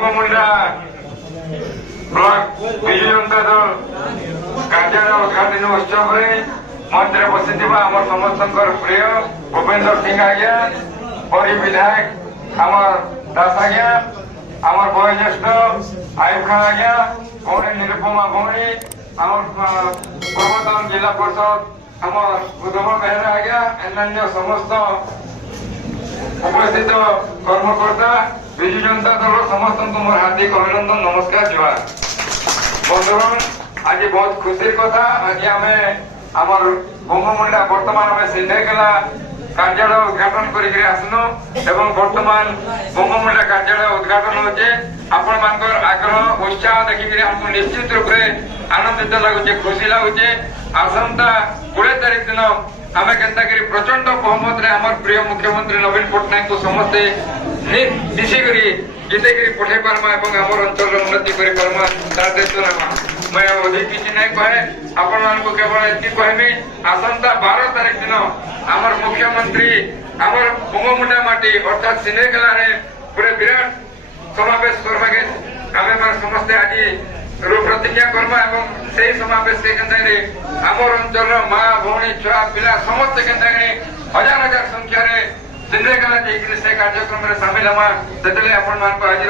मुंडा block Biju Janata Dal कार्यालय उद्घाटन उत्सव मंच बसी आम समस्त प्रिय भूपेन्द्र सिंह आज्ञा परी विधायक आम दास आज्ञा आम वयोज्येष्ठ आयुब खान आज्ञा भौणी निरुपमा भौणी आम पूर्वतन जिला परिषद आम उद्धव बेहरा आज्ञा अन्य समस्त उपस्थित कर्मकर्ता विजु जनता दल समस्त मोर हार्दिक अभिनंदन नमस्कार जुहार। बंधुगण आज बहुत खुशी कथा आज आम आमर बंगमुंडा बर्तमान आम सिंधेकेला कार्यालय उद्घाटन करके आसनु एवं बर्तमान बंगमुंडा कार्यालय उद्घाटन होचे आपण मानकर आग्रह उत्साह देखिक हमको निश्चित रूप से आनंदित लगुचे खुशी लगुचे। आसंता 20 तारीख दिन आम के प्रचंड बहुमत आम प्रिय मुख्यमंत्री नवीन पट्टनायक को समस्ते मिसिकी जितेक पठे पार्मा आम अंचल उन्नति कर मैं अधिक किसी नहीं कहे आपण मान केवल ये कहमी आसंता 12 तारीख दिन आमर मुख्यमंत्री आमर बंगमुंडा माटी अर्थात सिंधेकेला पूरे विराट समावेश करवाके आम समस्ते आज प्रतिज्ञा करमा से समावेश के आमर अंचल माँ भौणी छुआ पिला समस्त के हजार हजार संख्यार सिंधेकेला जाकर से कार्यक्रम में सामिल हमा से आपण मान आज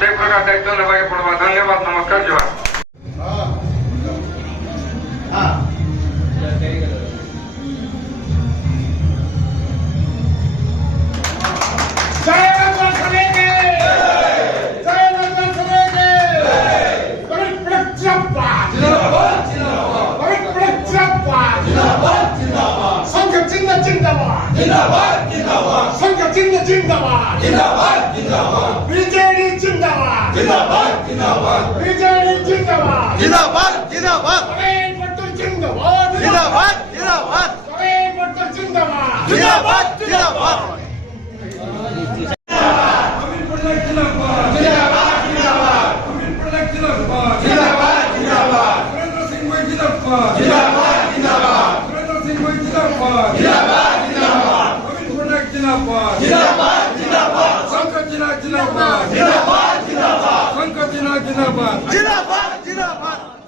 से प्रकार दायित्व नाके पड़वा। धन्यवाद नमस्कार जुहार। जिंदाबाद जिंदाबाद संघ चिन्ह जिंदाबाद जिंदाबाद जिंदाबाद बीजेडी जिंदाबाद जिंदाबाद जिंदाबाद बीजेडी जिंदाबाद जिंदाबाद जिंदाबाद पट्टू जिंदाबाद जिंदाबाद जिंदाबाद पट्टू जिंदाबाद जिंदाबाद जिंदाबाद जिंदाबाद जिंदाबाद संकट जिंदाबाद जिंदाबाद जिंदाबाद संकट जिंदाबाद जिंदाबाद जिंदाबाद